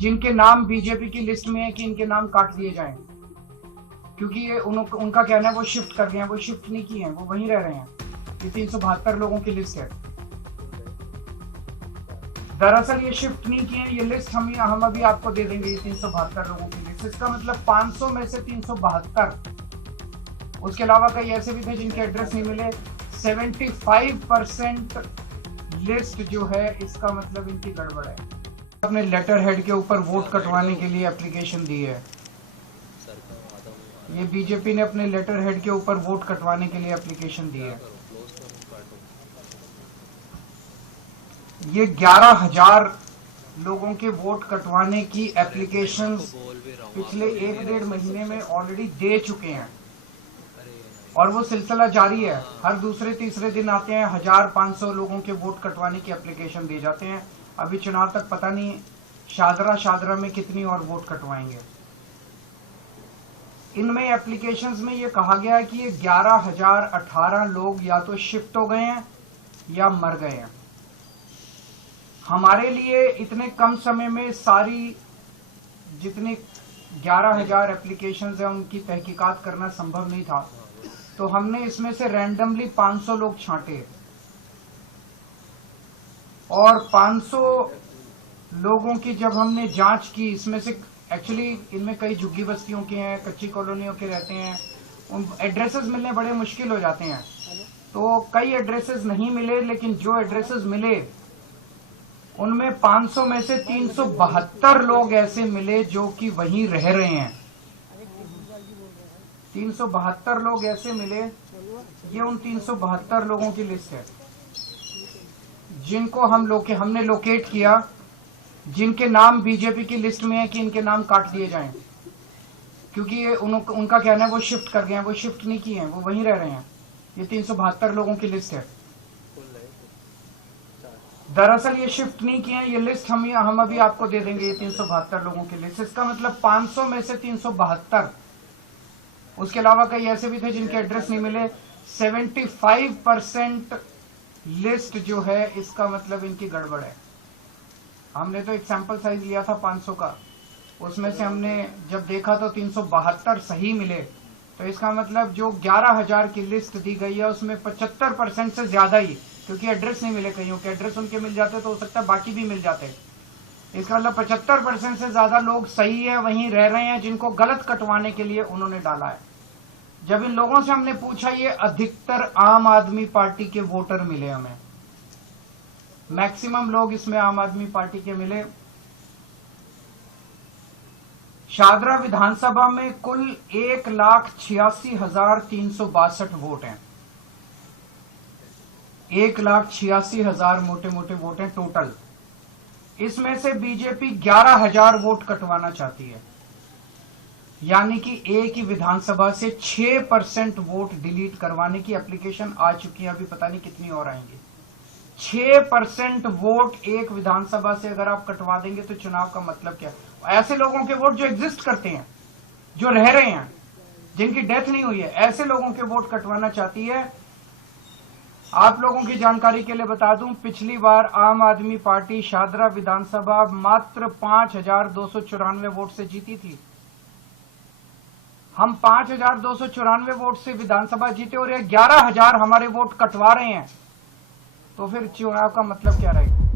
जिनके नाम बीजेपी की लिस्ट में है कि इनके नाम काट दिए जाएं, क्योंकि ये उनका कहना है वो शिफ्ट कर गए हैं। वो शिफ्ट नहीं किए हैं, वो वहीं रह रहे हैं। ये 372 लोगों की लिस्ट है। दरअसल ये शिफ्ट नहीं किए हैं। ये लिस्ट हम अभी आपको दे देंगे। ये 372 लोगों की लिस्ट, इसका मतलब 500 में से 372। उसके अलावा कई ऐसे भी थे जिनके एड्रेस नहीं मिले। 75% लिस्ट जो है, इसका मतलब इनकी गड़बड़ है। अपने लेटर हेड के ऊपर वोट कटवाने के लिए एप्लीकेशन दी है। ये बीजेपी ने अपने लेटर हेड के ऊपर वोट कटवाने के लिए एप्लीकेशन दी है। ये 11,000 लोगों के वोट कटवाने की एप्लीकेशन पिछले 1-1.5 महीने में ऑलरेडी दे चुके हैं और वो सिलसिला जारी है। हर दूसरे तीसरे दिन आते हैं, 1,500 लोगों के वोट कटवाने की एप्लीकेशन दे जाते हैं। अभी चुनाव तक पता नहीं शादरा में कितनी और वोट कटवाएंगे। इनमें एप्लीकेशंस में ये कहा गया है कि ये 11,018 लोग या तो शिफ्ट हो गए हैं या मर गए हैं। हमारे लिए इतने कम समय में सारी जितनी 11,000 एप्लीकेशंस हैं उनकी तहकीकात करना संभव नहीं था, तो हमने इसमें से रैंडमली 500 लोग छांटे और 500 लोगों की जब हमने जांच की, इसमें से एक्चुअली इनमें कई झुग्गी बस्तियों के हैं, कच्ची कॉलोनियों के रहते हैं, उन एड्रेसेस मिलने बड़े मुश्किल हो जाते हैं। तो कई एड्रेसेस नहीं मिले, लेकिन जो एड्रेसेस मिले उनमें 500 में से 372 लोग ऐसे मिले जो कि वहीं रह रहे हैं। 372 लोग ऐसे मिले। ये उन 372 लोगों की लिस्ट है जिनको हमने लोकेट किया, जिनके नाम बीजेपी की लिस्ट में है कि इनके नाम काट दिए जाएं, क्योंकि ये उनका कहना है वो शिफ्ट कर गए हैं। वो शिफ्ट नहीं किए हैं, वो वहीं रह रहे हैं। ये 372 लोगों की लिस्ट है। दरअसल ये शिफ्ट नहीं किए हैं। ये लिस्ट हम अभी आपको दे देंगे। ये 372 लोगों की लिस्ट, इसका मतलब 500 में से 372। उसके अलावा कई ऐसे भी थे जिनके एड्रेस नहीं मिले। 75% लिस्ट जो है, इसका मतलब इनकी गड़बड़ है। हमने तो एक सैंपल साइज लिया था 500 का, उसमें से हमने जब देखा तो 372 सही मिले। तो इसका मतलब जो 11,000 की लिस्ट दी गई है उसमें 75% से ज्यादा ही, क्योंकि एड्रेस नहीं मिले, कईयों के एड्रेस उनके मिल जाते तो हो सकता है बाकी भी मिल जाते। इसका मतलब 75% से ज्यादा लोग सही है, वहीं रह रहे हैं, जिनको गलत कटवाने के लिए उन्होंने डाला है। जब इन लोगों से हमने पूछा, ये अधिकतर आम आदमी पार्टी के वोटर मिले हमें। मैक्सिमम लोग इसमें आम आदमी पार्टी के मिले। शादरा विधानसभा में कुल 1,86,362 वोट हैं। 1,86,000 मोटे मोटे वोट हैं टोटल। इसमें से बीजेपी 11,000 वोट कटवाना चाहती है, यानी कि एक ही विधानसभा से 6% वोट डिलीट करवाने की एप्लीकेशन आ चुकी है। अभी पता नहीं कितनी और आएंगी। 6% वोट एक विधानसभा से अगर आप कटवा देंगे तो चुनाव का मतलब क्या? ऐसे लोगों के वोट जो एग्जिस्ट करते हैं, जो रह रहे हैं, जिनकी डेथ नहीं हुई है, ऐसे लोगों के वोट कटवाना चाहती है। आप लोगों की जानकारी के लिए बता दूं, पिछली बार आम आदमी पार्टी शादरा विधानसभा मात्र 5,294 वोट से जीती थी। हम 5,294 वोट से विधानसभा जीते और ये 11,000 हमारे वोट कटवा रहे हैं, तो फिर चुनाव का मतलब क्या रहेगा?